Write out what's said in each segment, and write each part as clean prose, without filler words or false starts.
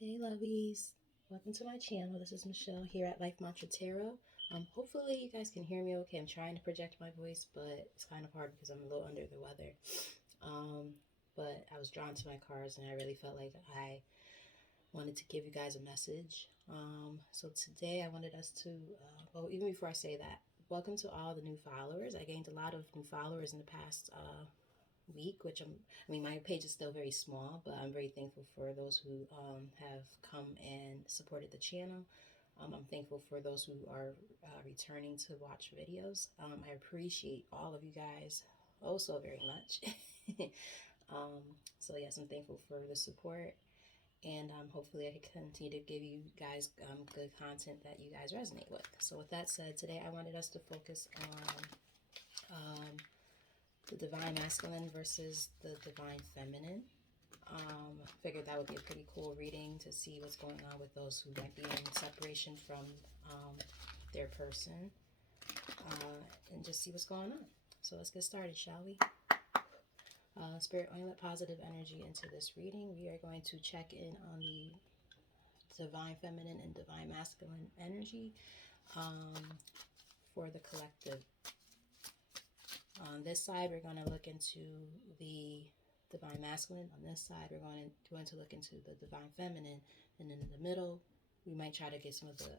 Hey lovies, welcome to my channel. This is Michelle here at Life Mantra Tarot. Hopefully you guys can hear me okay. I'm trying to project my voice, but it's kind of hard because I'm a little under the weather. But I was drawn to my cards and I really felt like I wanted to give you guys a message. So today I wanted us to, well, even before I say that, welcome to all the new followers. I gained a lot of new followers in the past week, which my page is still very small, but I'm very thankful for those who have come and supported the channel. I'm thankful for those who are returning to watch videos. I appreciate all of you guys oh so very much. um, so yes, I'm thankful for the support, and hopefully I can continue to give you guys good content that you guys resonate with. So with that said, today I wanted us to focus on the divine masculine versus the divine feminine. Figured that would be a pretty cool reading to see what's going on with those who might be in separation from their person, and just see what's going on. So let's get started, shall we? Spirit, only let positive energy into this reading. We are going to check in on the divine feminine and divine masculine energy for the collective. On this side, we're going to look into the divine masculine. On this side, we're going to look into the divine feminine. And then in the middle, we might try to get some of the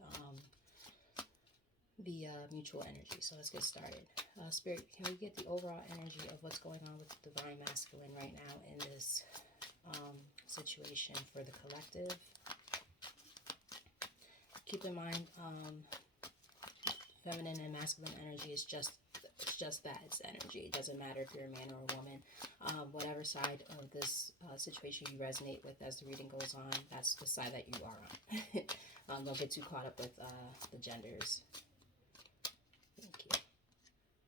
mutual energy. So let's get started. Spirit, can we get the overall energy of what's going on with the divine masculine right now in this situation for the collective? Keep in mind, feminine and masculine energy is just that. It's energy. It doesn't matter if you're a man or a woman. Whatever side of this situation you resonate with as the reading goes on, that's the side that you are on. Don't get too caught up with the genders. Thank you.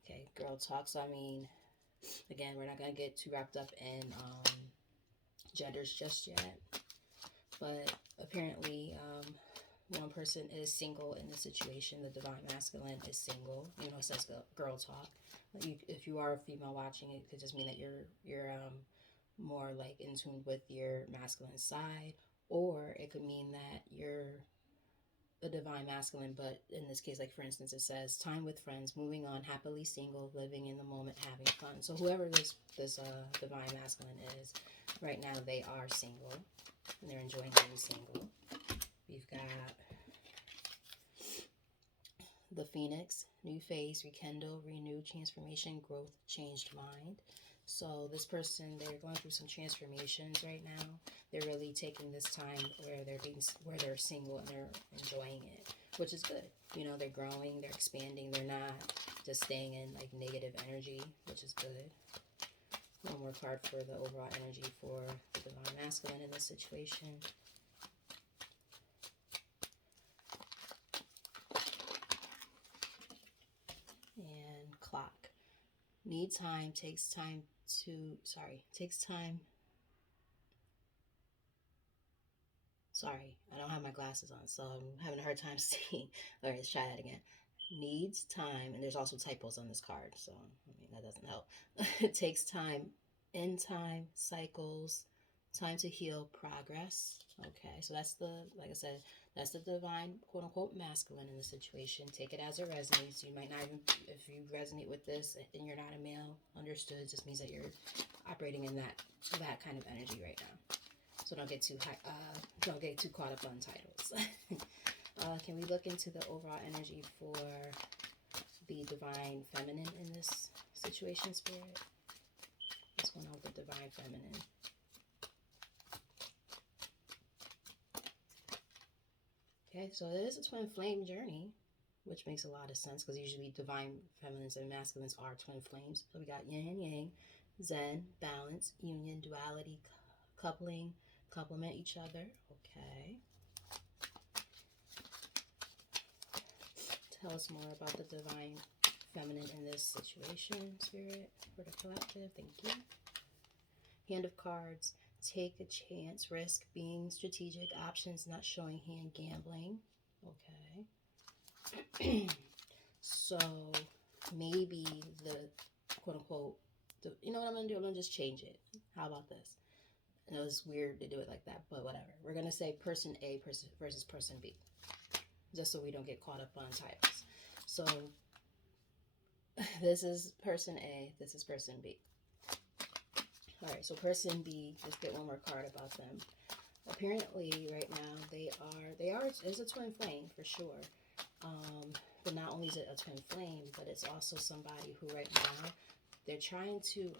Okay, girl talk. So again, we're not going to get too wrapped up in genders just yet. But apparently, one person is single in the situation. The divine masculine is single. You know, it says girl talk. If you are a female watching, it could just mean that you're more like in tune with your masculine side, or it could mean that you're a divine masculine, but in this case, like for instance, it says time with friends, moving on, happily single, living in the moment, having fun. So whoever this divine masculine is right now, they are single and they're enjoying being single. We've got the Phoenix, new phase, rekindle, renew, transformation, growth, changed mind. So this person, they're going through some transformations right now. They're really taking this time where they're single and they're enjoying it, which is good. You know, they're growing, they're expanding, they're not just staying in like negative energy, which is good. One more card for the overall energy for the divine masculine in this situation. And clock. Need time, takes time. Sorry, I don't have my glasses on, so I'm having a hard time seeing. All right, let's try that again. Needs time, and there's also typos on this card, so that doesn't help. It takes time, in time, cycles, time to heal, progress. Okay, so that's like I said, that's the divine, quote unquote, masculine in the situation. Take it as it resonates. You might not even, if you resonate with this and you're not a male, understood. It just means that you're operating in that kind of energy right now. So don't get too caught up on titles. Can we look into the overall energy for the divine feminine in this situation, Spirit? What's going on with the divine feminine? Okay, so it is a twin flame journey, which makes a lot of sense because usually divine feminines and masculines are twin flames. So we got yin and yang, zen, balance, union, duality, coupling, complement each other. Okay. Tell us more about the divine feminine in this situation, Spirit, for the collective. Thank you. Hand of cards. Take a chance, risk, being strategic, options, not showing hand, gambling. Okay. So maybe the quote unquote, you know what I'm going to do? I'm going to just change it. How about this? I know it's weird to do it like that, but whatever. We're going to say person A versus person B, just so we don't get caught up on titles. So this is person A, this is person B. All right, so person B, let's get one more card about them. Apparently, right now, it's a twin flame for sure. But not only is it a twin flame, but it's also somebody who right now, they're trying to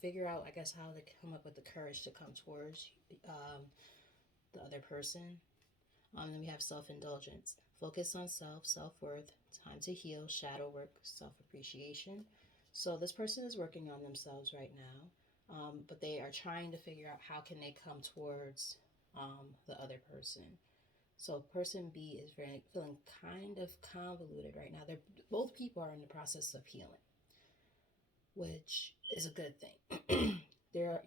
figure out, I guess, how to come up with the courage to come towards the other person. Then we have self-indulgence. Focus on self, self-worth, time to heal, shadow work, self-appreciation. So this person is working on themselves right now, but they are trying to figure out how can they come towards the other person. So person B is feeling kind of convoluted right now. They're both people are in the process of healing, which is a good thing. there are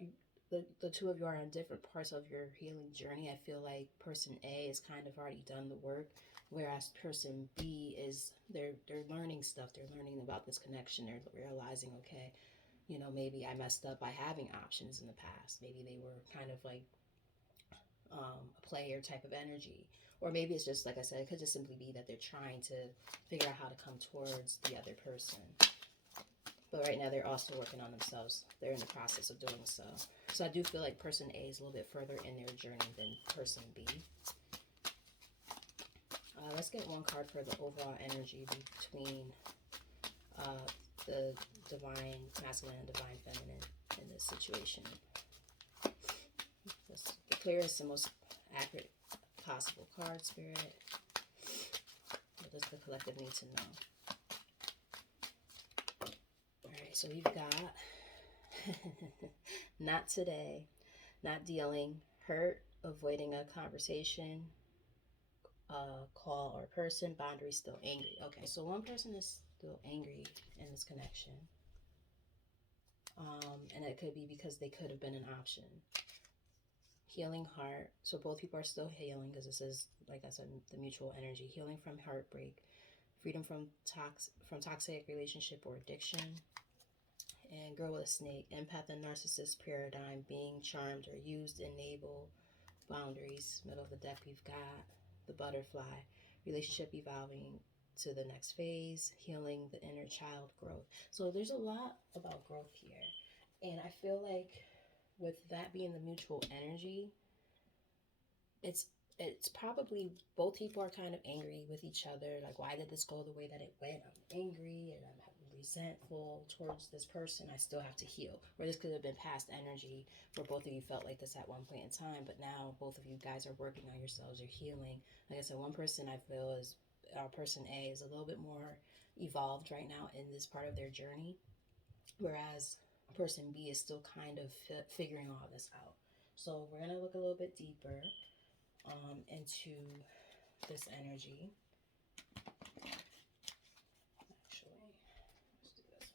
the two of you are on different parts of your healing journey. I feel like person A is kind of already done the work, whereas person B is they're learning stuff. They're learning about this connection. They're realizing, okay, you know, maybe I messed up by having options in the past. Maybe they were kind of like a player type of energy. Or maybe it's just, like I said, it could just simply be that they're trying to figure out how to come towards the other person. But right now they're also working on themselves. They're in the process of doing so. So I do feel like person A is a little bit further in their journey than person B. Let's get one card for the overall energy between the divine masculine and divine feminine in this situation. That's the clearest and most accurate possible card, Spirit. What does the collective need to know? Alright, so we've got not today, not dealing, hurt, avoiding a conversation, call or person, boundary, still angry. Okay, so one person is still angry in this connection. And it could be because they could have been an option. Healing heart. So both people are still healing because this is, like I said, the mutual energy. Healing from heartbreak, freedom from toxic relationship or addiction. And girl with a snake, empath and narcissist paradigm, being charmed or used, enable, boundaries. Middle of the deck we've got the butterfly, relationship evolving to the next phase, healing the inner child growth. So there's a lot about growth here. And I feel like with that being the mutual energy, it's probably both people are kind of angry with each other. Like, why did this go the way that it went? I'm angry and I'm resentful towards this person. I still have to heal. Or this could have been past energy where both of you felt like this at one point in time, but now both of you guys are working on yourselves. You're healing. Like I said, one person I feel is person A is a little bit more evolved right now in this part of their journey, whereas person B is still kind of figuring all this out. So we're gonna look a little bit deeper into this energy. Actually, let's do this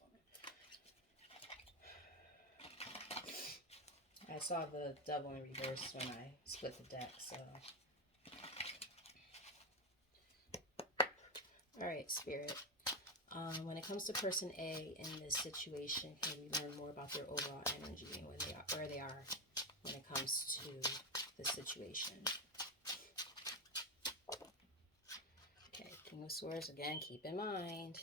one. I saw the double in reverse when I split the deck, so. All right, Spirit. When it comes to person A in this situation, can we learn more about their overall energy and where they are when it comes to this situation? Okay, King of Swords, again, keep in mind,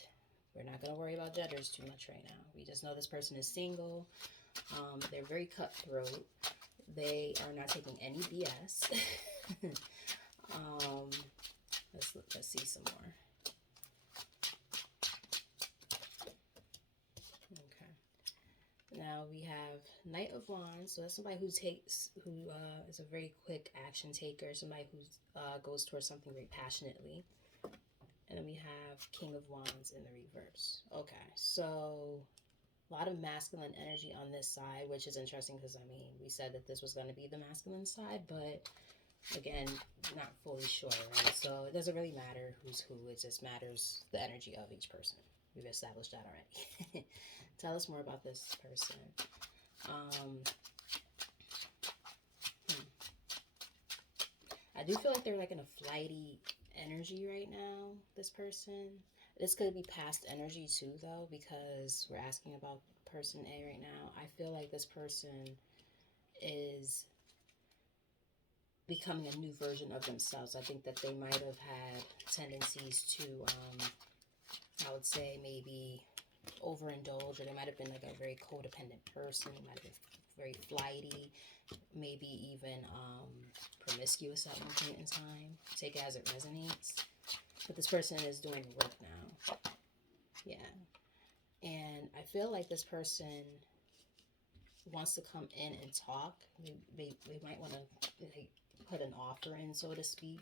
we're not going to worry about genders too much right now. We just know this person is single. They're very cutthroat. They are not taking any BS. Let's see some more. Now we have Knight of Wands. So that's somebody who is a very quick action taker. Somebody who goes towards something very passionately. And then we have King of Wands in the reverse. Okay, so a lot of masculine energy on this side, which is interesting because, I mean, we said that this was going to be the masculine side, but again, not fully sure, right? So it doesn't really matter who's who. It just matters the energy of each person. We've established that already. Tell us more about this person. I do feel like they're like in a flighty energy right now, this person. This could be past energy too, though, because we're asking about person A right now. I feel like this person is becoming a new version of themselves. I think that they might have had tendencies to, I would say, maybe overindulge, or they might have been like a very codependent person. They might have been very flighty, maybe even promiscuous at one point in time. Take it as it resonates. But this person is doing work now. Yeah. And I feel like this person wants to come in and talk. They might want to like put an offer in, so to speak.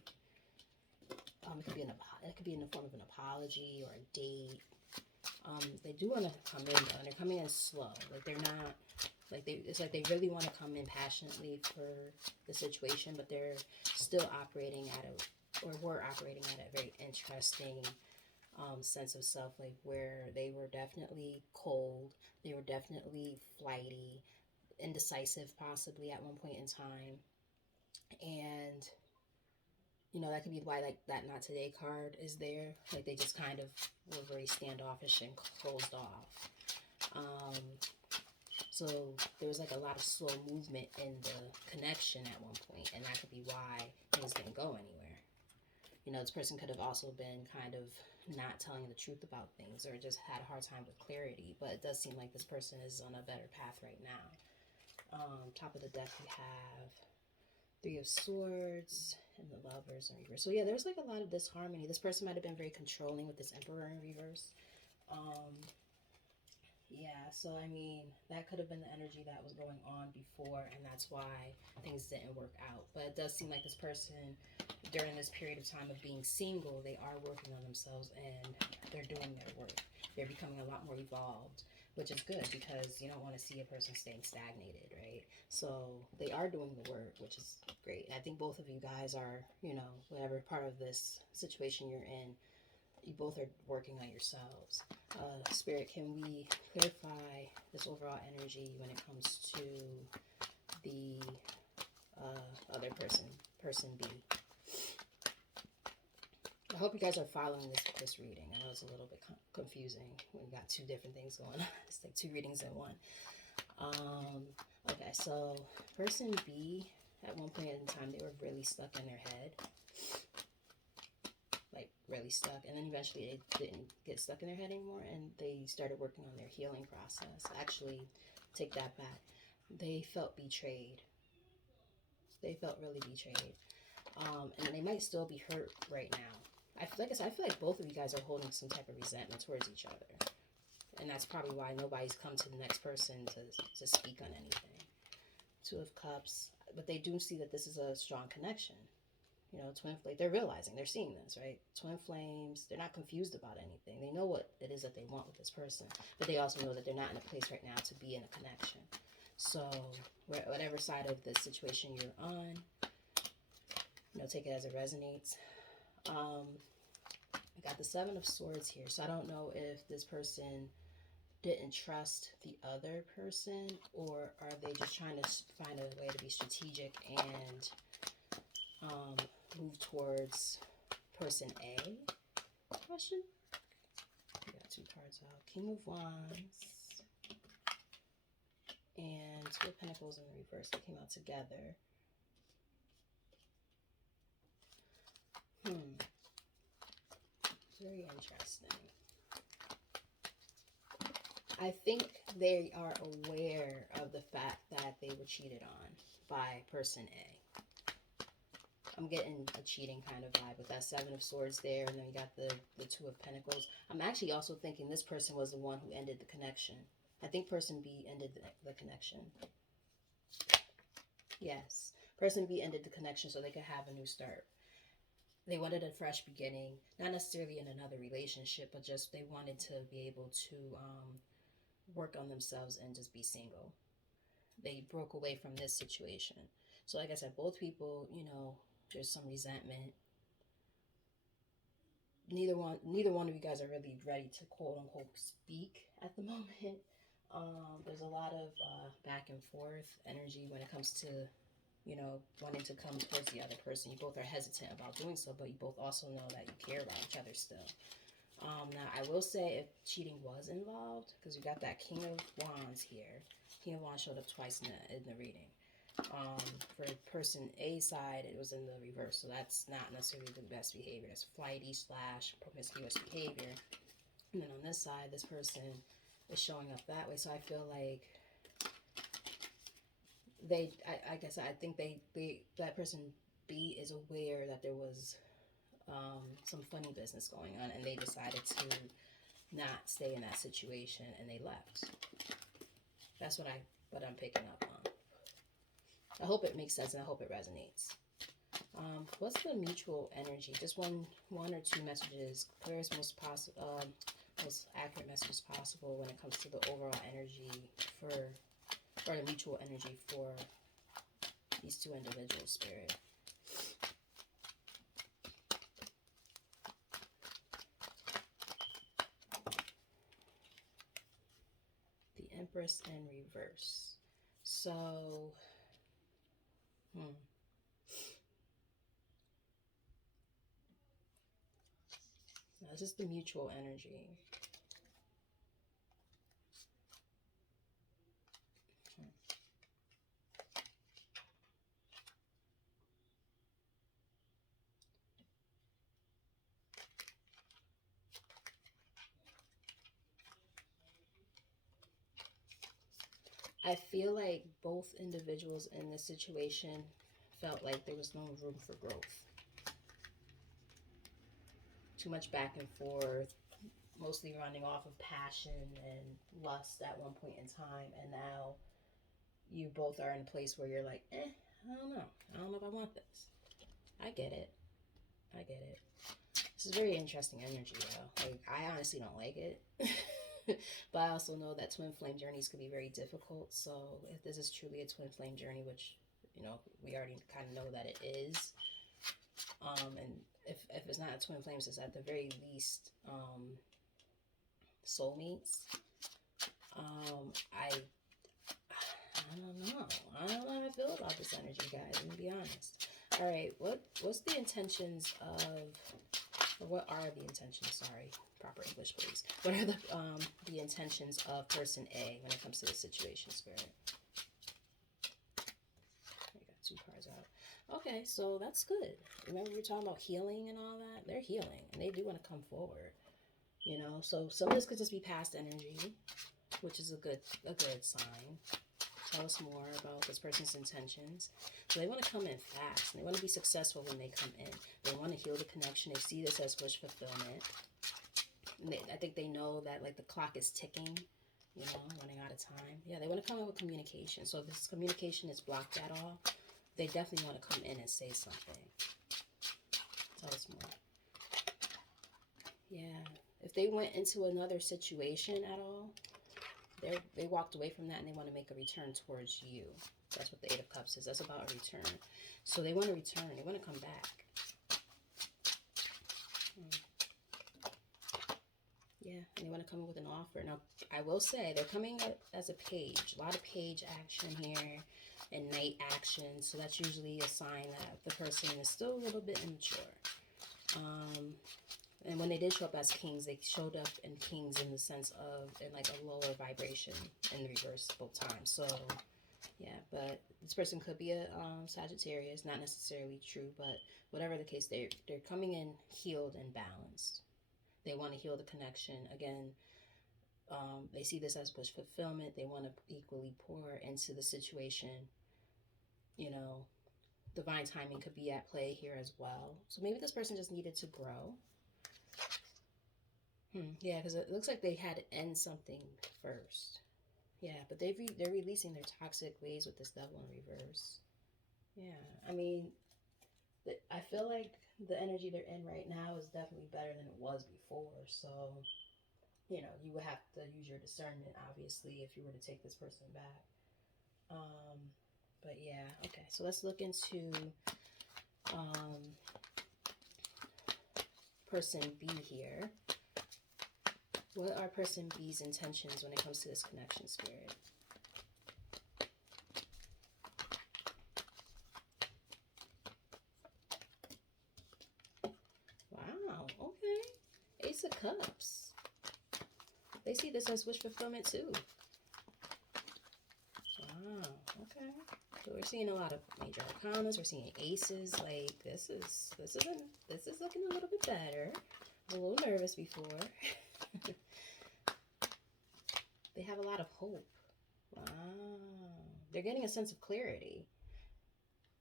It could be in the form of an apology or a date. They do want to come in though, and they're coming in slow. Like they're not like it's like they really want to come in passionately for the situation, but they're still operating at were operating at a very interesting sense of self, like where they were definitely cold, they were definitely flighty, indecisive possibly at one point in time. And that could be why like that not today card is there. Like they just kind of were very standoffish and closed off. So there was like a lot of slow movement in the connection at one point, and that could be why things didn't go anywhere. This person could have also been kind of not telling the truth about things, or just had a hard time with clarity. But it does seem like this person is on a better path right now. Top of the deck we have Three of Swords and the Lovers in reverse. So yeah, there's like a lot of disharmony. This person might have been very controlling with this Emperor in reverse. Yeah, so I mean, that could have been the energy that was going on before, and that's why things didn't work out. But it does seem like this person, during this period of time of being single, they are working on themselves and they're doing their work. They're becoming a lot more evolved, which is good because you don't want to see a person staying stagnated, right? So they are doing the work, which is great. I think both of you guys are, whatever part of this situation you're in, you both are working on yourselves. Spirit, can we clarify this overall energy when it comes to the other person B? I hope you guys are following this reading. I know it's a little bit confusing when we got two different things going on. It's like two readings in one. Okay, so person B, at one point in time, they were really stuck in their head. Like really stuck, and then eventually they didn't get stuck in their head anymore, and they started working on their healing process. Actually, take that back. They felt betrayed. They felt really betrayed, and they might still be hurt right now. I feel like both of you guys are holding some type of resentment towards each other, and that's probably why nobody's come to the next person to speak on anything. Two of Cups, but they do see that this is a strong connection. Twin flame, they're realizing, they're seeing this, right? Twin flames, they're not confused about anything. They know what it is that they want with this person, but they also know that they're not in a place right now to be in a connection. So whatever side of the situation you're on, take it as it resonates. I got the Seven of Swords here, so I don't know if this person didn't trust the other person, or are they just trying to find a way to be strategic and move towards person A? Question? We got two cards out. King of Wands and Two of Pentacles in the reverse. They came out together. Very interesting. I think they are aware of the fact that they were cheated on by person A. I'm getting a cheating kind of vibe with that Seven of Swords there, and then you got the Two of Pentacles. I'm actually also thinking this person was the one who ended the connection. I think person B ended the connection. Yes. Person B ended the connection so they could have a new start. They wanted a fresh beginning, not necessarily in another relationship, but just they wanted to be able to work on themselves and just be single. They broke away from this situation. So like I said, both people, there's some resentment. Neither one of you guys are really ready to quote unquote speak at the moment. There's a lot of back and forth energy when it comes to wanting to come towards the other person. You both are hesitant about doing so, but you both also know that you care about each other still. Now, I will say if cheating was involved, because you got that King of Wands here. King of Wands showed up twice in the reading. For person A side, it was in the reverse. So that's not necessarily the best behavior. That's flighty slash promiscuous behavior. And then on this side, this person is showing up that way. So I feel like I guess I think that person B is aware that there was some funny business going on, and they decided to not stay in that situation, and they left. That's what I'm picking up on. I hope it makes sense, and I hope it resonates. What's the mutual energy? Just one or two messages. Clearest, most possible, most accurate messages possible when it comes to the overall energy or the mutual energy for these two individuals, Spirit. The Empress in reverse. So, now, this is the mutual energy. I feel like both individuals in this situation felt like there was no room for growth. Too much back and forth, mostly running off of passion and lust at one point in time, and now you both are in a place where you're like, I don't know. I don't know if I want this. I get it. This is very interesting energy, though. Like, I honestly don't like it. But I also know that twin flame journeys could be very difficult. So if this is truly a twin flame journey, which, we already kind of know that it is, and if it's not a twin flame, it's at the very least soulmates. I don't know. I don't know how I feel about this energy, guys. I'm gonna be honest. All right, what's the intentions of, or what are the intentions? Sorry, proper English, please. What are the intentions of person A when it comes to the situation, Spirit? I got two cards out. Okay, so that's good. Remember we were talking about healing and all that? They're healing, and they do want to come forward. So some of this could just be past energy, which is a good sign. Tell us more about this person's intentions. So they want to come in fast. And they want to be successful when they come in. They want to heal the connection. They see this as wish fulfillment. And I think they know that like the clock is ticking, running out of time. Yeah, they want to come in with communication. So if this communication is blocked at all, they definitely want to come in and say something. Tell us more. Yeah. If they went into another situation at all, they walked away from that and they want to make a return towards you. That's what the Eight of Cups is. That's about a return. So they want to return. They want to come back. Yeah, and they want to come in with an offer. Now, I will say they're coming as a page. A lot of page action here and knight action. So that's usually a sign that the person is still a little bit immature. And when they did show up as kings, they showed up in kings in the sense of in like a lower vibration in the reverse both times. So, yeah, but this person could be a Sagittarius, not necessarily true, but whatever the case, they're coming in healed and balanced. They want to heal the connection. Again, they see this as wish fulfillment. They want to equally pour into the situation. Divine timing could be at play here as well. So maybe this person just needed to grow. Yeah, because it looks like they had to end something first. Yeah, but they're releasing their toxic ways with this devil in reverse. Yeah, I mean, I feel like the energy they're in right now is definitely better than it was before. So, you would have to use your discernment, obviously, if you were to take this person back. But yeah, okay. So let's look into person B here. What are person B's intentions when it comes to this connection, Spirit? Wow, okay. Ace of Cups. They see this as wish fulfillment too. Wow, okay. But we're seeing a lot of major arcanas. We're seeing aces. Like this is looking a little bit better. I was a little nervous before. They have a lot of hope. Wow. They're getting a sense of clarity.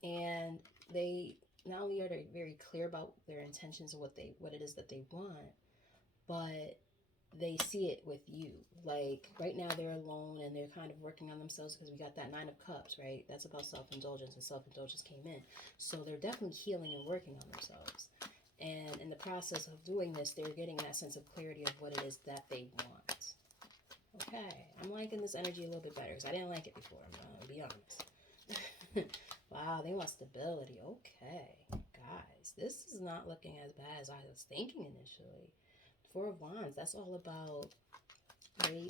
And they not only are they very clear about their intentions and what it is that they want, but they see it with you. Like right now they're alone and they're kind of working on themselves because we got that 9 of Cups, right? That's about self-indulgence, and self-indulgence came in. So they're definitely healing and working on themselves. And in the process of doing this, they're getting that sense of clarity of what it is that they want. Okay, I'm liking this energy a little bit better because I didn't like it before, I'm gonna be honest. Wow, they want stability. Okay, guys, this is not looking as bad as I was thinking initially. 4 of Wands, that's all about they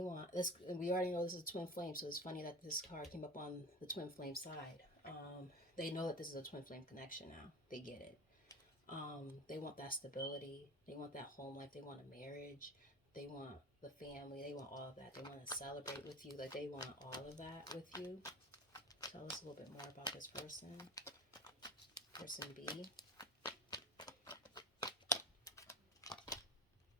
want this. We already know this is a twin flame, so it's funny that this card came up on the twin flame side. They know that this is a twin flame connection now. They get it. They want that stability. They want that home life. They want a marriage. They want the family. They want all of that. They want to celebrate with you. Like they want all of that with you. Tell us a little bit more about this person. Person B.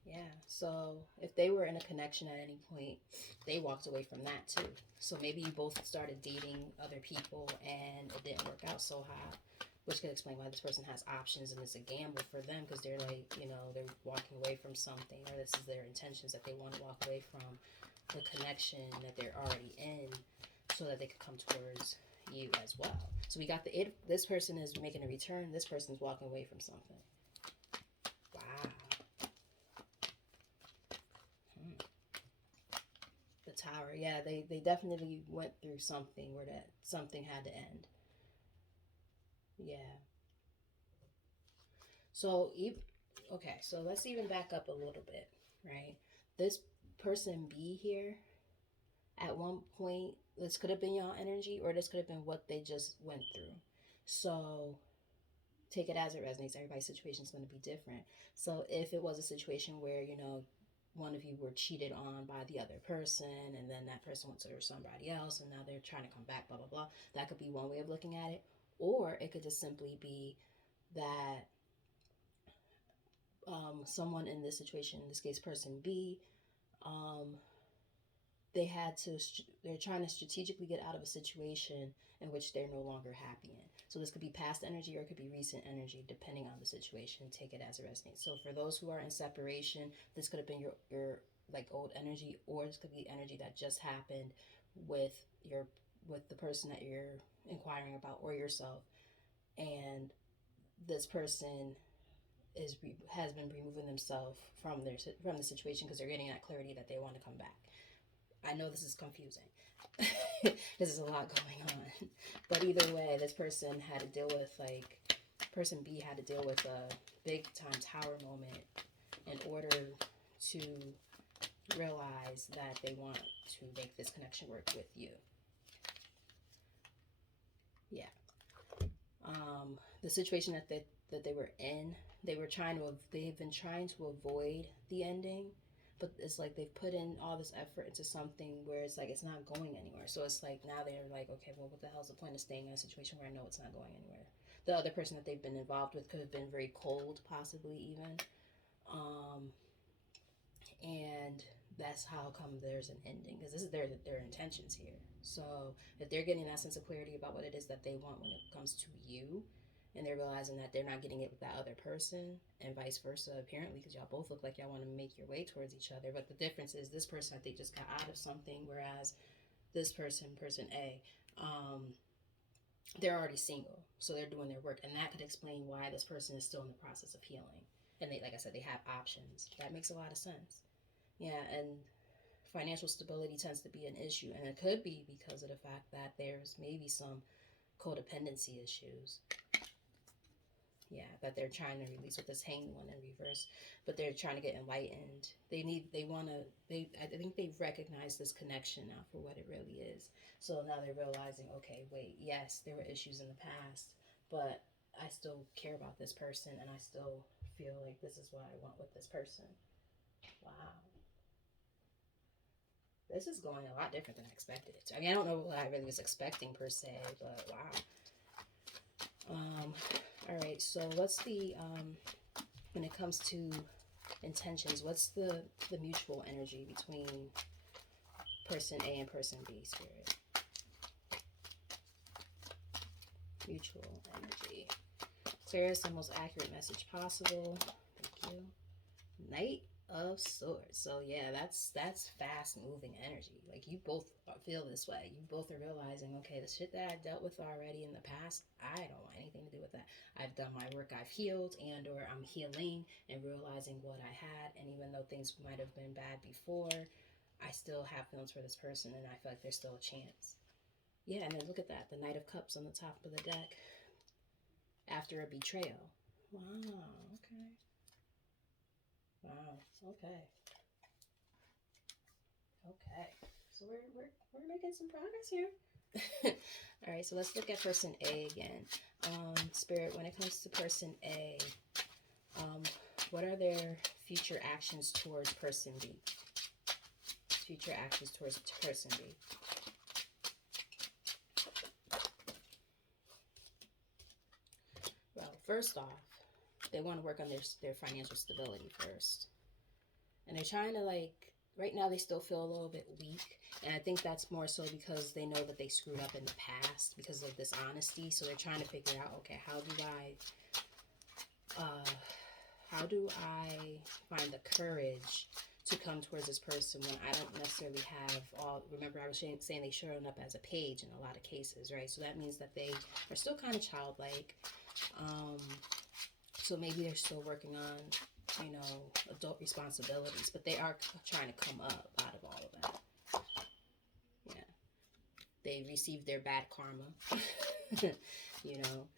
Yeah, so if they were in a connection at any point, they walked away from that too. So maybe you both started dating other people and it didn't work out so hot, which could explain why this person has options and it's a gamble for them because they're like, they're walking away from something, or this is their intentions that they want to walk away from the connection that they're already in so that they could come towards you as well. So we got this person is making a return, this person's walking away from something. Wow. The Tower, yeah, they definitely went through something where that something had to end. Yeah. So, okay, so let's even back up a little bit, right? This person B here, at one point, this could have been y'all energy, or this could have been what they just went through. So, take it as it resonates. Everybody's situation is going to be different. So, if it was a situation where, one of you were cheated on by the other person and then that person went to somebody else and now they're trying to come back, blah blah blah, that could be one way of looking at it. Or it could just simply be that someone in this situation, in this case person B, um, they're trying to strategically get out of a situation in which they're no longer happy in. So this could be past energy or it could be recent energy, depending on the situation. Take it as it resonates. So for those who are in separation, this could have been your like old energy, or this could be energy that just happened with the person that you're inquiring about, or yourself, and this person has been removing themselves from the situation because they're getting that clarity that they want to come back. I know this is confusing. This is a lot going on. But either way, this person had to deal with, person B had to deal with a big time tower moment in order to realize that they want to make this connection work with you. Yeah. The situation that they were in, they've been trying to avoid the ending, but it's like they've put in all this effort into something where it's like it's not going anywhere. So it's like now they're like, okay, well, what the hell's the point of staying in a situation where I know it's not going anywhere? The other person that they've been involved with could have been very cold, possibly even, and that's how come there's an ending, because this is their intentions here. So if they're getting that sense of clarity about what it is that they want when it comes to you, and they're realizing that they're not getting it with that other person, and vice versa, apparently, because y'all both look like y'all want to make your way towards each other. But the difference is this person, I think, just got out of something, whereas this person A, they're already single, so they're doing their work, and that could explain why this person is still in the process of healing. And they, like I said, they have options. That makes a lot of sense. Yeah, and financial stability tends to be an issue, and it could be because of the fact that there's maybe some codependency issues. Yeah, that they're trying to release with this hanged one in reverse, but they're trying to get enlightened. I think they've recognized this connection now for what it really is. So now they're realizing, okay, wait, yes, there were issues in the past, but I still care about this person, and I still feel like this is what I want with this person. Wow. This is going a lot different than I expected it to. I mean, I don't know what I really was expecting per se, but wow. All right, so what's the, when it comes to intentions, what's the mutual energy between person A and person B, Spirit? Mutual energy. Clearest and most accurate message possible. Thank you. Knight of Swords. So yeah, that's fast moving energy. Like, you both feel this way. You both are realizing, okay, the shit that I dealt with already in the past, I don't want anything to do with that. I've done my work, I've healed, and or I'm healing and realizing what I had. And even though things might have been bad before, I still have feelings for this person, and I feel like there's still a chance. Yeah, and then look at that, the Knight of Cups on the top of the deck after a betrayal. Wow, okay. Wow, okay. Okay. So we're making some progress here. All right, so let's look at person A again. Spirit, when it comes to person A, what are their future actions towards person B? Future actions towards person B. Well, first off, they want to work on their financial stability first. And they're trying to, like, right now they still feel a little bit weak. And I think that's more so because they know that they screwed up in the past because of dishonesty. So they're trying to figure out, okay, how do I find the courage to come towards this person when I don't necessarily have all, remember I was saying they showing up as a page in a lot of cases, right? So that means that they are still kind of childlike. So maybe they're still working on, you know, adult responsibilities, but they are trying to come up out of all of that. Yeah. They received their bad karma, you know.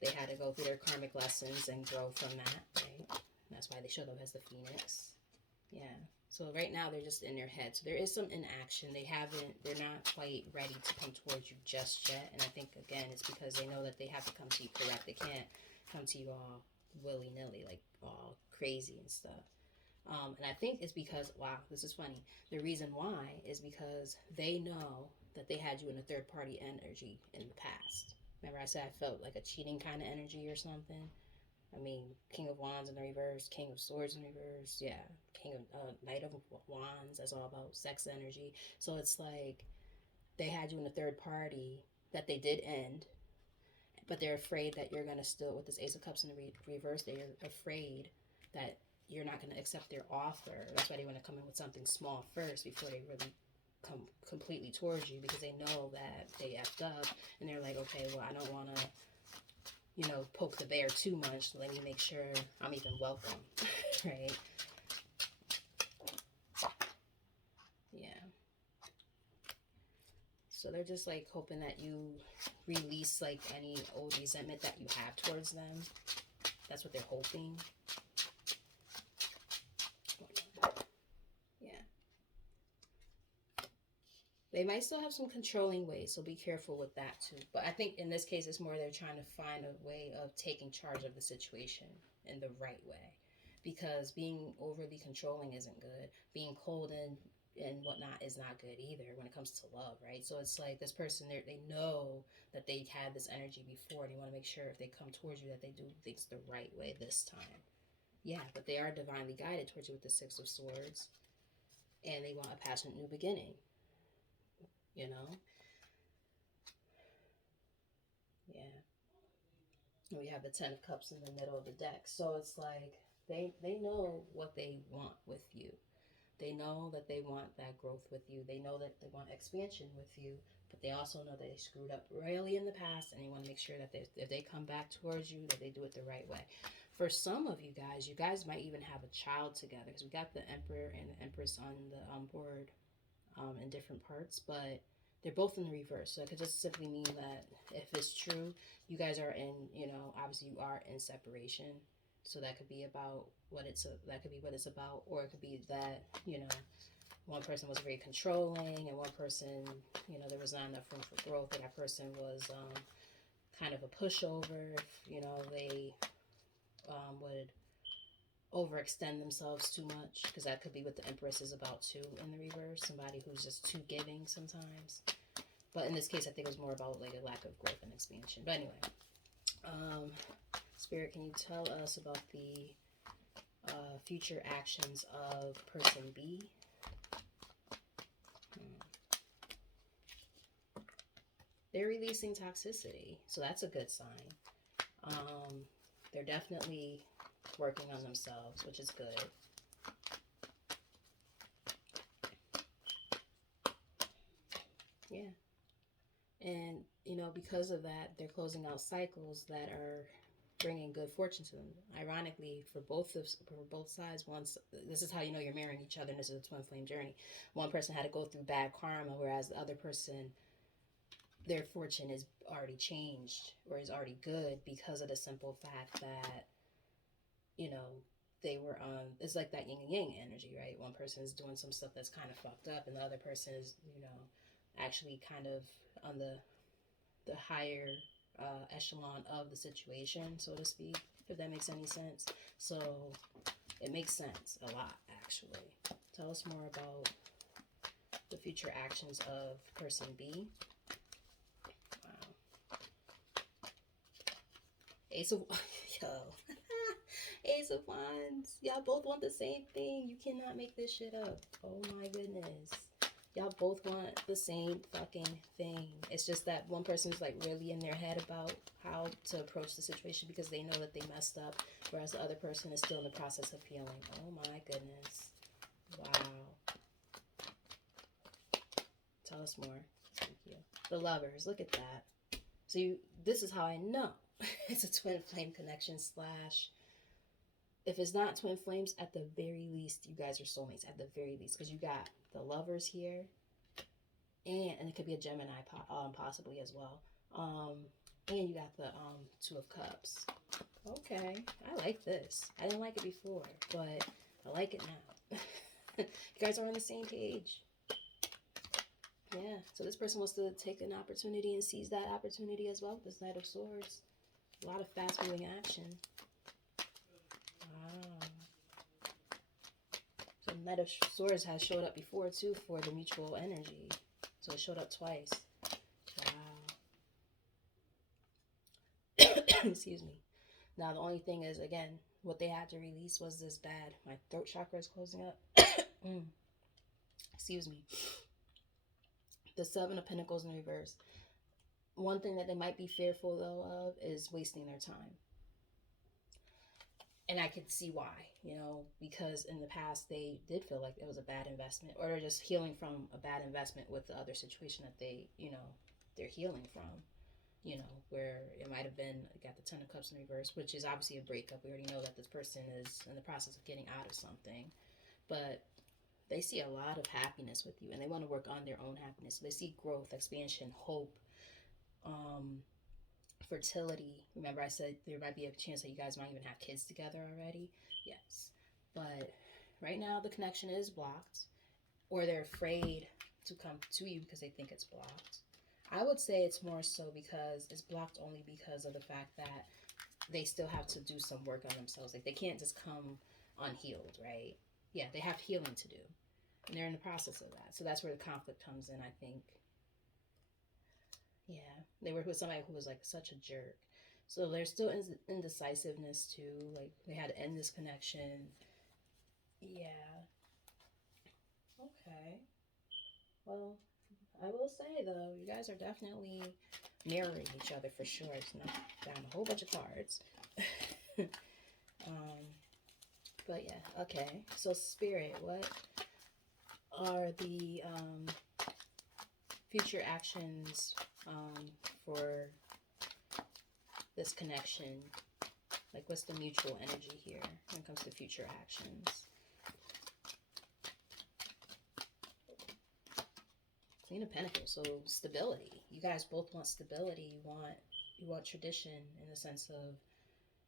They had to go through their karmic lessons and grow from that, right? That's why they showed up as the Phoenix. Yeah. So right now they're just in their head. So there is some inaction. They're not quite ready to come towards you just yet. And I think, again, it's because they know that they have to come to you correct. They can't come to you all willy-nilly, like all crazy and stuff. And I think it's because, wow, this is funny. The reason why is because they know that they had you in a third-party energy in the past. Remember I said I felt like a cheating kind of energy or something? I mean, King of Wands in the reverse, King of Swords in reverse, yeah. King of Knight of Wands, that's all about sex energy. So it's like they had you in a third party that they did end, but they're afraid that you're going to still, with this Ace of Cups in the reverse, they're afraid that you're not going to accept their offer. That's why they want to come in with something small first before they really come completely towards you, because they know that they effed up and they're like, okay, well, I don't want to, you know, poke the bear too much. Let me make sure I'm even welcome, right? Yeah. So they're just like hoping that you release like any old resentment that you have towards them. That's what they're hoping. Yeah. They might still have some controlling ways, so be careful with that too. But I think in this case, it's more they're trying to find a way of taking charge of the situation in the right way. Because being overly controlling isn't good. Being cold and whatnot is not good either when it comes to love, right? So it's like this person, they know that they had this energy before. They want to make sure if they come towards you that they do things the right way this time. Yeah, but they are divinely guided towards you with the Six of Swords. And they want a passionate new beginning. You know? Yeah. And we have the Ten of Cups in the middle of the deck. So it's like they know what they want with you. They know that they want that growth with you. They know that they want expansion with you. But they also know that they screwed up really in the past, and they want to make sure that if they come back towards you, that they do it the right way. For some of you guys might even have a child together, because we got the Emperor and the Empress on the board in different parts, but they're both in the reverse. So it could just simply mean that if it's true, you guys are in, you know, obviously you are in separation. So that could be about that could be what it's about, or it could be that, you know, one person was very controlling and one person, you know, there was not enough room for growth, and that person was kind of a pushover. If, you know, they would overextend themselves too much, because that could be what the Empress is about too in the reverse. Somebody who's just too giving sometimes. But in this case, I think it was more about like a lack of growth and expansion. But anyway, Spirit, can you tell us about the future actions of person B? They're releasing toxicity, so that's a good sign. They're definitely working on themselves, which is good. Yeah. And, you know, because of that, they're closing out cycles that are bringing good fortune to them. Ironically, for both sides, once this is how you know you're marrying each other, and this is a twin flame journey. One person had to go through bad karma, whereas the other person, their fortune is already changed or is already good because of the simple fact that, you know, they were on, it's like that yin and yang energy, right? One person is doing some stuff that's kind of fucked up, and the other person is, you know, actually kind of on the higher echelon of the situation, so to speak, if that makes any sense. So it makes sense a lot, actually. Tell us more about the future actions of person B. Wow. Ace of yo. Ace of Wands. Y'all both want the same thing. You cannot make this shit up. Oh my goodness. Y'all both want the same fucking thing. It's just that one person's like really in their head about how to approach the situation because they know that they messed up, whereas the other person is still in the process of healing. Oh my goodness. Wow. Tell us more. Thank you. The Lovers. Look at that. So this is how I know. It's a twin flame connection slash, if it's not twin flames, at the very least, you guys are soulmates, at the very least, because you got the Lovers here, and it could be a Gemini possibly as well, and you got the Two of Cups. Okay, I like this. I didn't like it before, but I like it now. You guys are on the same page. Yeah, so this person wants to take an opportunity and seize that opportunity as well. This Knight of Swords, a lot of fast moving action. Wow. So Knight of Swords has showed up before too for the mutual energy. So it showed up twice. Wow. Excuse me. Now the only thing is, again, what they had to release was this bad. My throat chakra is closing up. Excuse me. The Seven of Pentacles in reverse. One thing that they might be fearful though of is wasting their time. And I could see why, you know, because in the past they did feel like it was a bad investment, or they're just healing from a bad investment with the other situation that they, you know, they're healing from, you know, where it might have been, got the Ten of Cups in reverse, which is obviously a breakup. We already know that this person is in the process of getting out of something, but they see a lot of happiness with you and they want to work on their own happiness. So they see growth, expansion, hope, fertility. Remember I said there might be a chance that you guys might even have kids together already? Yes. But right now the connection is blocked, or they're afraid to come to you because they think it's blocked. I would say it's more so because it's blocked only because of the fact that they still have to do some work on themselves. Like they can't just come unhealed, right? Yeah, they have healing to do. And they're in the process of that. So that's where the conflict comes in, I think. Yeah, they were with somebody who was like such a jerk. So there's still indecisiveness too. Like they had to end this connection. Yeah. Okay. Well, I will say though, you guys are definitely mirroring each other for sure. It's not down a whole bunch of cards. But yeah, okay. So Spirit, what are the future actions for this connection? Like what's the mutual energy here when it comes to future actions? Queen of Pentacles, so stability. You guys both want stability. You want tradition in the sense of,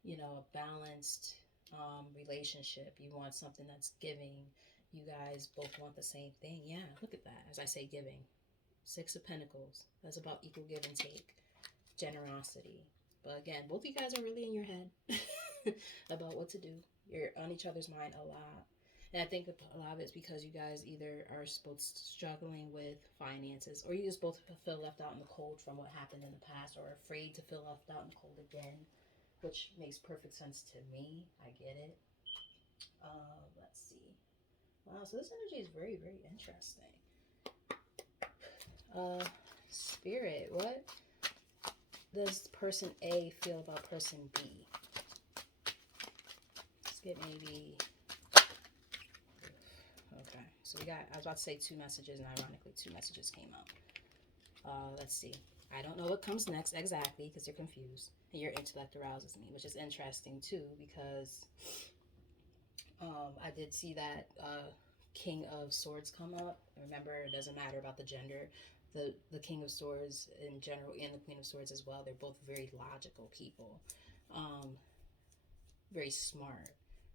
you know, a balanced relationship. You want something that's giving. You guys both want the same thing. Yeah, look at that. As I say, giving. Six of Pentacles. That's about equal give and take. Generosity. But again, both of you guys are really in your head about what to do. You're on each other's mind a lot. And I think a lot of it's because you guys either are both struggling with finances, or you just both feel left out in the cold from what happened in the past, or afraid to feel left out in the cold again, which makes perfect sense to me. I get it. Let's see. Wow, so this energy is very, very interesting. Uh, Spirit, what does person A feel about person B? Let's get maybe. Okay, so we got, I was about to say two messages, and ironically, two messages came out. Let's see. I don't know what comes next exactly because you're confused. And your intellect arouses me, which is interesting too because I did see that King of Swords come up. Remember, it doesn't matter about the gender. The King of Swords in general and the Queen of Swords as well. They're both very logical people, very smart,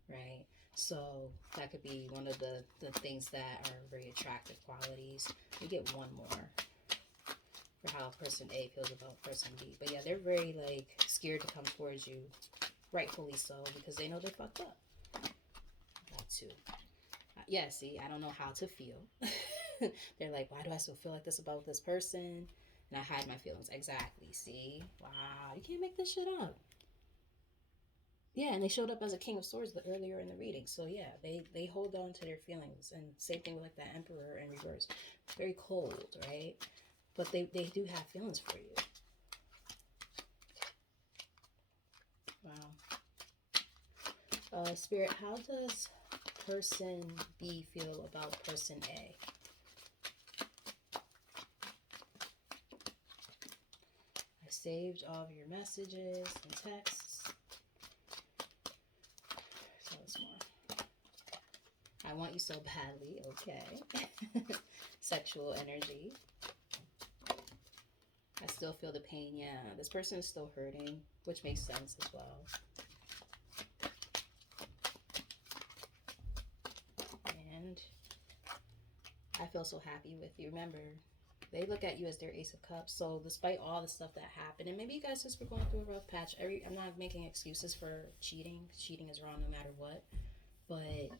right? So that could be one of the things that are very attractive qualities. We get one more for how person A feels about person B. But yeah, they're very like scared to come towards you, rightfully so, because they know they're fucked up. That too. Yeah, see, I don't know how to feel. They're like, why do I still feel like this about this person? And I hide my feelings. Exactly. See? Wow. You can't make this shit up. Yeah, and they showed up as a King of Swords earlier in the reading. So yeah, they hold on to their feelings. And same thing with like that Emperor in reverse. Very cold, right? But they do have feelings for you. Wow. Spirit, how does person B feel about person A? I saved all of your messages and texts. So it's more. I want you so badly. Okay. Sexual energy. I still feel the pain. Yeah, this person is still hurting, which makes sense as well. And I feel so happy with you. Remember, they look at you as their Ace of Cups. So despite all the stuff that happened, and maybe you guys just were going through a rough patch. I'm not making excuses for cheating. Cheating is wrong no matter what. But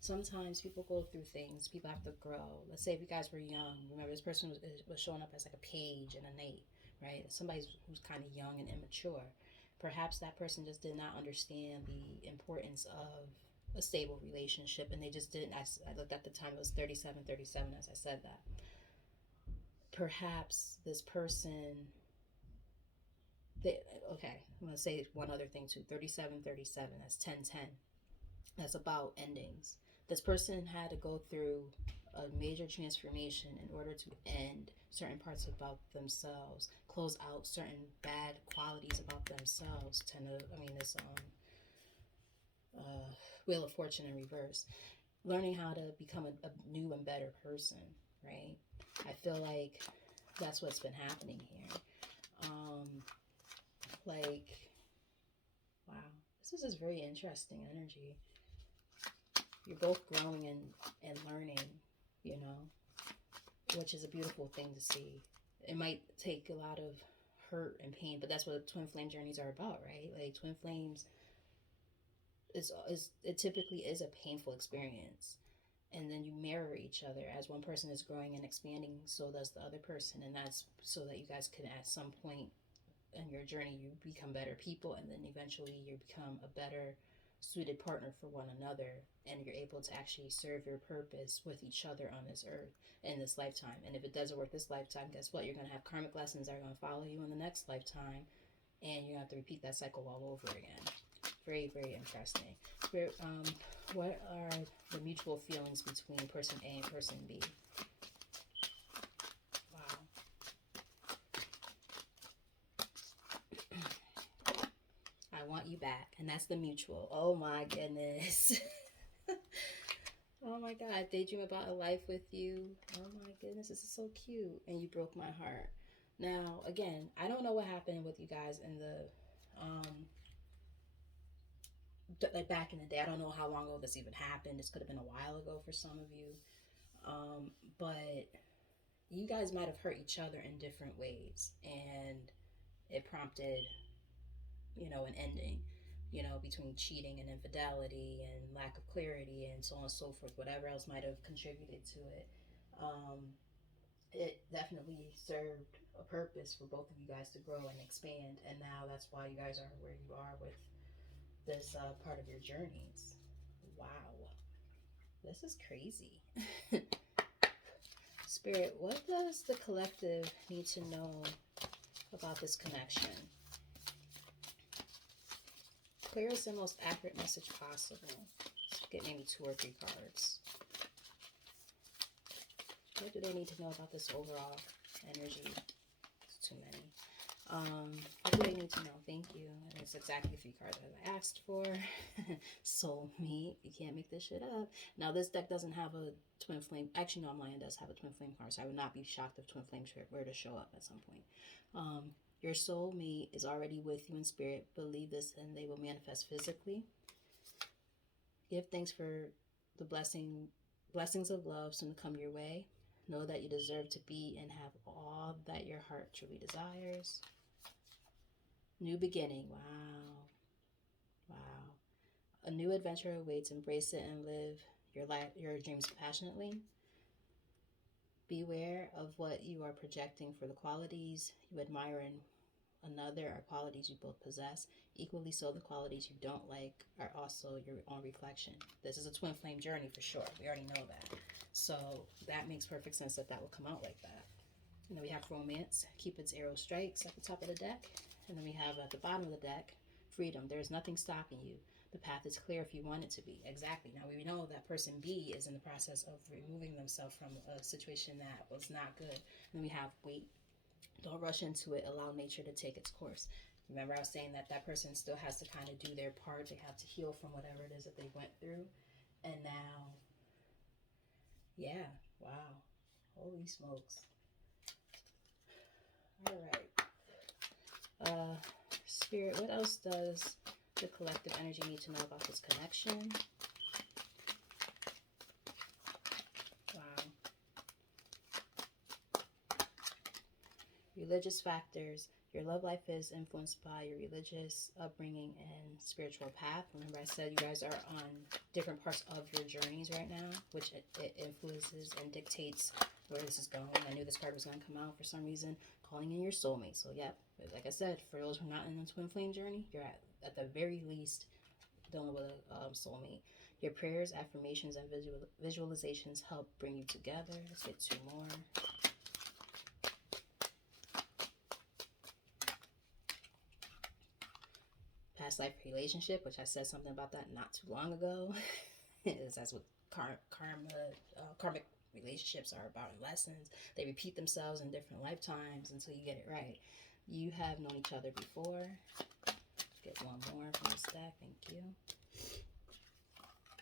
sometimes people go through things. People have to grow. Let's say if you guys were young. Remember, this person was showing up as like a page and a knight, right? Somebody who's kind of young and immature. Perhaps that person just did not understand the importance of a stable relationship, and they just didn't. I looked at the time, it was 37, 37 as I said that. Perhaps this person, they, okay, I'm going to say one other thing too. 37, 37, that's 10, 10. That's about endings. This person had to go through a major transformation in order to end certain parts about themselves, close out certain bad qualities about themselves. This Wheel of Fortune in reverse. Learning how to become a new and better person, right? I feel like that's what's been happening here. Um, like, wow, this is just very interesting energy. You're both growing and learning, you know, which is a beautiful thing to see. It might take a lot of hurt and pain, but that's what twin flame journeys are about, right? Like twin flames is it typically is a painful experience. And then you mirror each other. As one person is growing and expanding, so does the other person, and that's so that you guys can at some point in your journey you become better people, and then eventually you become a better suited partner for one another, and you're able to actually serve your purpose with each other on this earth in this lifetime. And if it doesn't work this lifetime, guess what? You're going to have karmic lessons that are going to follow you in the next lifetime, and you're going to have to repeat that cycle all over again. Very, very interesting. What are the mutual feelings between person A and person B? I want you back, and that's the mutual. Oh my goodness. Oh my god, I daydream about a life with you. Oh my goodness, this is so cute. And you broke my heart. Now, again, I don't know what happened with you guys in the like back in the day. I don't know how long ago this even happened. This could have been a while ago for some of you. But you guys might have hurt each other in different ways, and it prompted, an ending. you know, between cheating and infidelity and lack of clarity and so on and so forth, whatever else might have contributed to it. Um, it definitely served a purpose for both of you guys to grow and expand. And now that's why you guys are where you are with this part of your journeys. Wow, this is crazy. Spirit, what does the collective need to know about this connection? Clear us the most accurate message possible. Let's get maybe 2 or 3 cards. What do they need to know about this overall energy? It's too many. What do they need to know? Thank you. And it's exactly 3 cards that I asked for. Soulmate. You can't make this shit up. Now, this deck doesn't have a twin flame. Actually, no, mine does have a twin flame card, so I would not be shocked if twin flames were to show up at some point. Your soulmate is already with you in spirit. Believe this and they will manifest physically. Give thanks for the blessings of love soon to come your way. Know that you deserve to be and have all that your heart truly desires. New beginning. Wow. Wow. A new adventure awaits. Embrace it and live your dreams passionately. Beware of what you are projecting, for the qualities you admire in another are qualities you both possess. Equally so, the qualities you don't like are also your own reflection. This is a twin flame journey for sure. We already know that. So that makes perfect sense that that will come out like that. And then we have romance. Cupid's arrow strikes at the top of the deck. And then we have at the bottom of the deck, freedom. There's nothing stopping you. The path is clear if you want it to be. Exactly. Now we know that person B is in the process of removing themselves from a situation that was not good. And then we have wait. Don't rush into it. Allow nature to take its course. Remember, I was saying that that person still has to kind of do their part. They have to heal from whatever it is that they went through. And now, yeah, wow. Holy smokes. All right. Spirit, what else does the collective energy need to know about this connection? Wow. Religious factors. Your love life is influenced by your religious upbringing and spiritual path. Remember, I said you guys are on different parts of your journeys right now, which it influences and dictates where this is going. I knew this card was going to come out for some reason, calling in your soulmate. So, yep, like I said, for those who are not in the twin flame journey, you're at the very least dealing with a soulmate. Your prayers, affirmations, and visualizations help bring you together. Let's get 2 more. Past life relationship, which I said something about that not too long ago. That's what karmic relationships are about, in lessons. They repeat themselves in different lifetimes until you get it right. You have known each other before. Get 1 more from this deck. Thank you.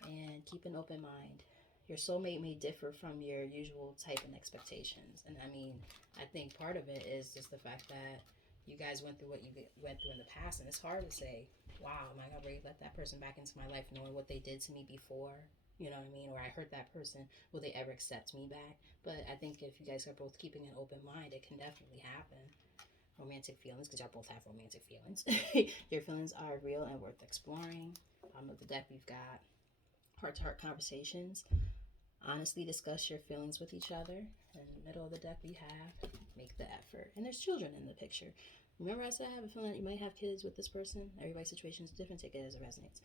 And keep an open mind. Your soulmate may differ from your usual type and expectations. And I mean, I think part of it is just the fact that you guys went through what you went through in the past. And it's hard to say, wow, am I going to let that person back into my life knowing what they did to me before? You know what I mean? Or I hurt that person. Will they ever accept me back? But I think if you guys are both keeping an open mind, it can definitely happen. Romantic feelings, because y'all both have romantic feelings. Your feelings are real and worth exploring. Bottom of the deck, we've got heart-to-heart conversations. Honestly discuss your feelings with each other. In the middle of the deck, we have make the effort. And there's children in the picture. Remember I said I have a feeling that you might have kids with this person? Everybody's situation is different. Take it as it resonates.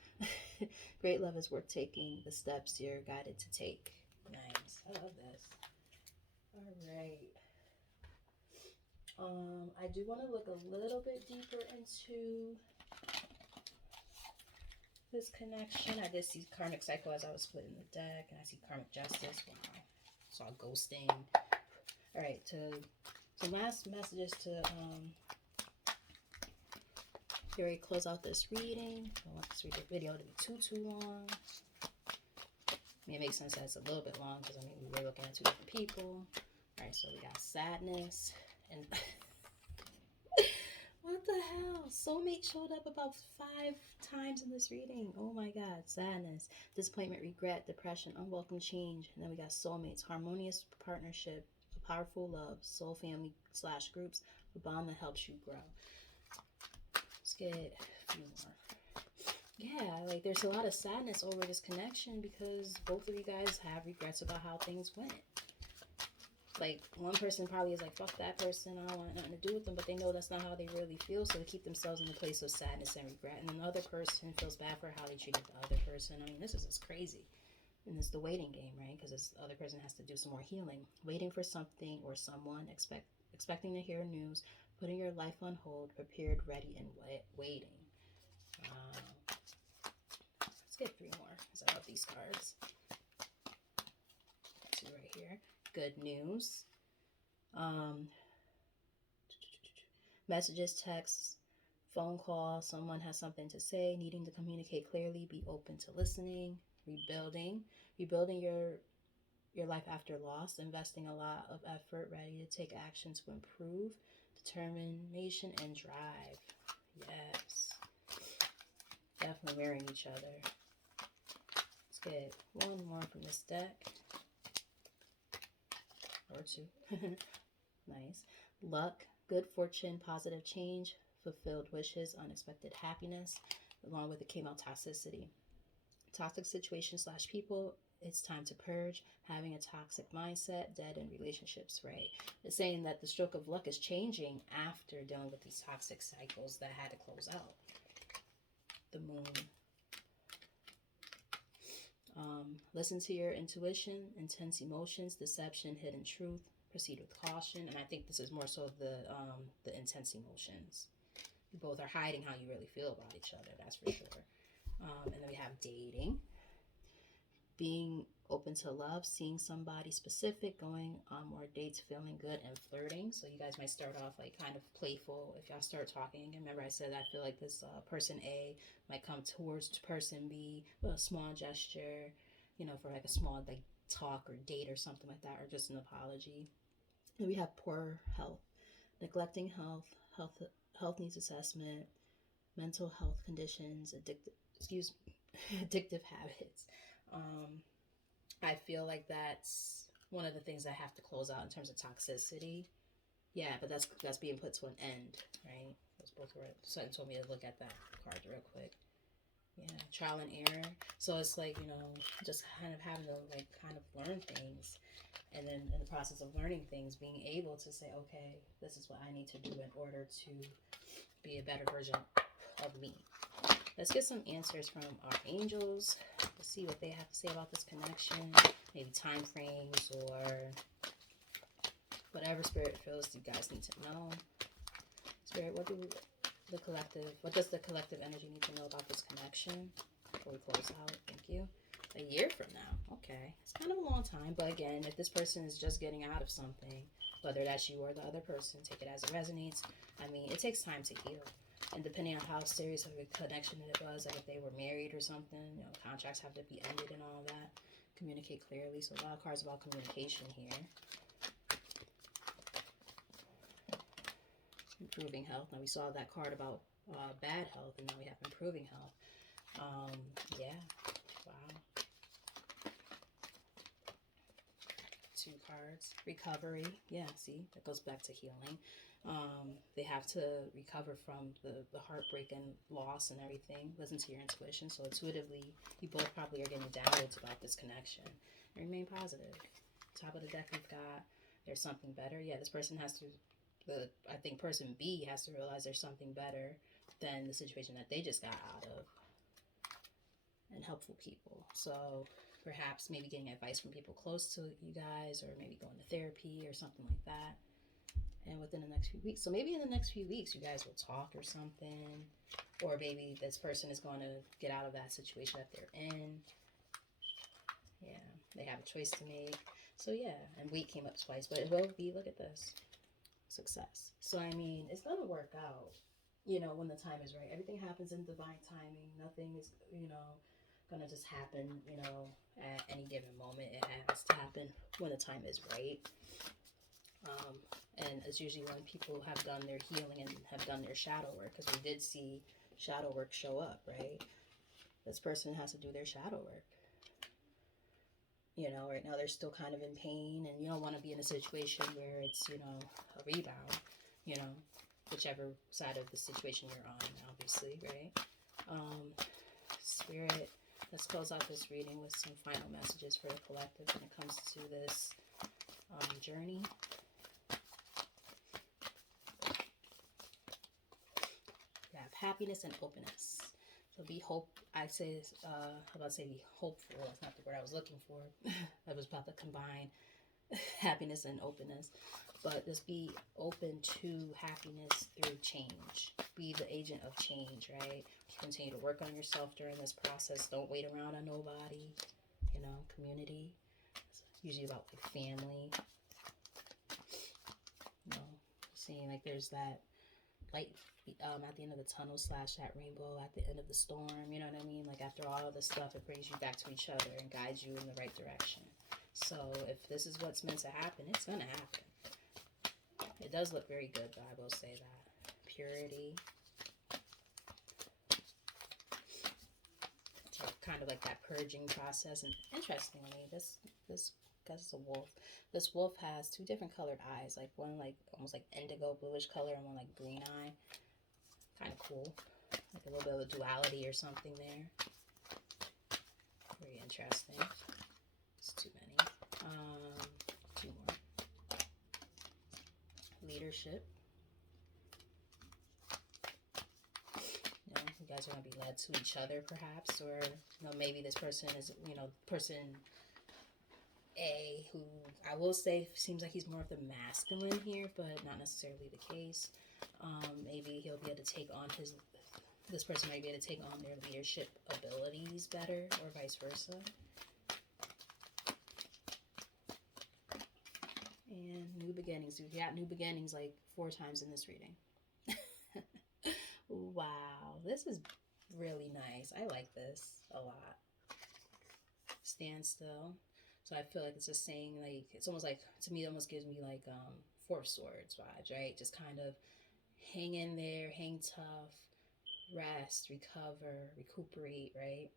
Great love is worth taking the steps you're guided to take. Nice. I love this. All right. I do want to look a little bit deeper into this connection. I did see karmic cycle as I was splitting the deck, and I see karmic justice. Wow. Saw ghosting. All right, some last messages to here close out this reading. I don't want this video to be too long. I mean, it makes sense that it's a little bit long because I mean we're looking at 2 different people. All right, so we got sadness and what the hell? Soulmate showed up about 5 times in this reading. Oh my God. Sadness, disappointment, regret, depression, unwelcome change. And then we got soulmates, harmonious partnership, a powerful love, soul family / groups, a bond that helps you grow. Let's get a few more. yeah, like there's a lot of sadness over this connection because both of you guys have regrets about how things went. Like one person probably is like, fuck that person, I don't want nothing to do with them, but they know that's not how they really feel, so they keep themselves in a place of sadness and regret. And then the other person feels bad for how they treated the other person. I mean, this is just crazy. And it's the waiting game, right? Because this other person has to do some more healing, waiting for something or someone, expecting to hear news, putting your life on hold, prepared, ready, and waiting. Let's get three more because I love these cards. Let's see right here. Good news. Um, Messages, texts, phone call. Someone has something to say, needing to communicate clearly. Be open to listening. Rebuilding your life after loss, investing a lot of effort, ready to take action to improve, determination and drive. Yes, definitely marrying each other. Let's get one more from this deck, or two. Nice. Luck, good fortune, positive change, fulfilled wishes, unexpected happiness. Along with it came out toxicity. Toxic situations slash people, it's time to purge. Having a toxic mindset, dead in relationships, right? It's saying that the stroke of luck is changing after dealing with these toxic cycles that had to close out. The moon. Listen to your intuition, intense emotions, deception, hidden truth. Proceed with caution, and I think this is more so the intense emotions. You both are hiding how you really feel about each other. That's for sure. And then we have dating, being open to love, seeing somebody specific, going on more dates, feeling good, and flirting. So you guys might start off like kind of playful if y'all start talking again. Remember I said I feel like this person A might come towards person B with a small gesture, you know, for like a small like talk or date or something like that, or just an apology. And we have poor health, neglecting health needs assessment, mental health conditions, addictive habits. Um, I feel like that's one of the things I have to close out in terms of toxicity. Yeah, but that's being put to an end, right? Those both were Sutton told me to look at that card real quick. Yeah, trial and error. So it's like, you know, just kind of having to like kind of learn things, and then in the process of learning things, being able to say, okay, this is what I need to do in order to be a better version of me. Let's get some answers from our angels. Let's see what they have to say about this connection. Maybe time frames or whatever spirit feels you guys need to know. Spirit, what does the collective energy need to know about this connection before we close out? Thank you. A year from now. Okay. It's kind of a long time, but again, if this person is just getting out of something, whether that's you or the other person, take it as it resonates. I mean, it takes time to heal. And depending on how serious of a connection it was, like if they were married or something, you know, contracts have to be ended and all that. Communicate clearly. So a lot of cards about communication here. Improving health. Now we saw that card about bad health, and now we have improving health. Yeah. Wow. Two cards. Recovery. Yeah, see, that goes back to healing. They have to recover from the heartbreak and loss and everything. Listen to your intuition. So intuitively, you both probably are getting downloads about this connection. And remain positive. Top of the deck, we've got there's something better. Yeah, this person has to. I think person B has to realize there's something better than the situation that they just got out of. And helpful people. So perhaps maybe getting advice from people close to you guys, or maybe going to therapy or something like that. And within the next few weeks. So maybe in the next few weeks you guys will talk or something. Or maybe this person is going to get out of that situation that they're in. Yeah, they have a choice to make. So yeah, and weight came up twice, but it will be, look at this, success. So I mean, it's going to work out, you know, when the time is right. Everything happens in divine timing. Nothing is, you know, going to just happen, you know, at any given moment. It has to happen when the time is right. And it's usually when people have done their healing and have done their shadow work, because we did see shadow work show up, right? This person has to do their shadow work. You know, right now they're still kind of in pain, and you don't want to be in a situation where it's, you know, a rebound, you know, whichever side of the situation you're on, obviously, right? Spirit, let's close out this reading with some final messages for the collective when it comes to this journey. We have happiness and openness. So be hope. I say, I'm about to say be hopeful. That's not the word I was looking for. I was about to combine happiness and openness. But just be open to happiness through change. Be the agent of change, right? Continue to work on yourself during this process. Don't wait around on nobody. You know, community. It's usually about like family. You know, seeing like there's that light at the end of the tunnel / that rainbow at the end of the storm. You know what I mean? Like after all of this stuff, it brings you back to each other and guides you in the right direction. So if this is what's meant to happen, it's gonna happen. It does look very good, though, I will say that. Purity. So kind of like that purging process. And interestingly, this because it's a wolf. This wolf has two different colored eyes, like one like almost like indigo bluish color and one like green eye. Kind of cool. Like a little bit of a duality or something there. Very interesting. It's too many. Two more. Leadership. You know, you guys are going to be led to each other perhaps, or you know, maybe this person is, you know, person A, who I will say seems like he's more of the masculine here, but not necessarily the case. Maybe he'll be able to take on this person might be able to take on their leadership abilities better, or vice versa. And new beginnings. We got new beginnings like 4 times in this reading. Wow, this is really nice. I like this a lot. Stand still. So I feel like it's just saying, like, it's almost like, to me, it almost gives me like 4 of Swords vibes, right? Just kind of hang in there, hang tough, rest, recover, recuperate, right?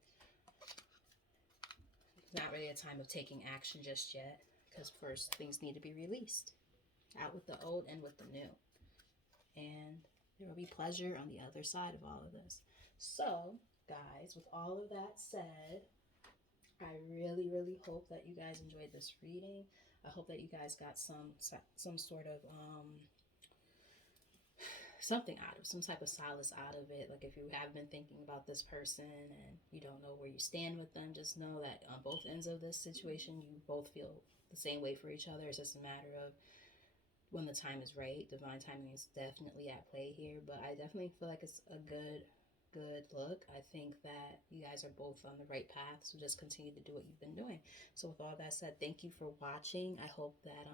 Not really a time of taking action just yet, because first things need to be released. Out with the old and with the new. And there will be pleasure on the other side of all of this. So, guys, with all of that said, I really, really hope that you guys enjoyed this reading. I hope that you guys got some sort of something out of, some type of solace out of it. Like if you have been thinking about this person and you don't know where you stand with them, just know that on both ends of this situation, you both feel the same way for each other. It's just a matter of when the time is right. Divine timing is definitely at play here, but I definitely feel like it's a good look. I think that you guys are both on the right path, so just continue to do what you've been doing. So with all that said, thank you for watching. I hope that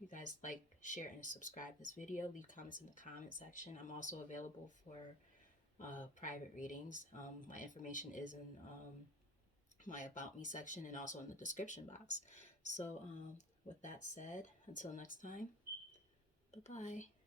you guys like, share, and subscribe this video. Leave comments in the comment section. I'm also available for private readings. My information is in my About Me section and also in the description box. So with that said, until next time, bye-bye.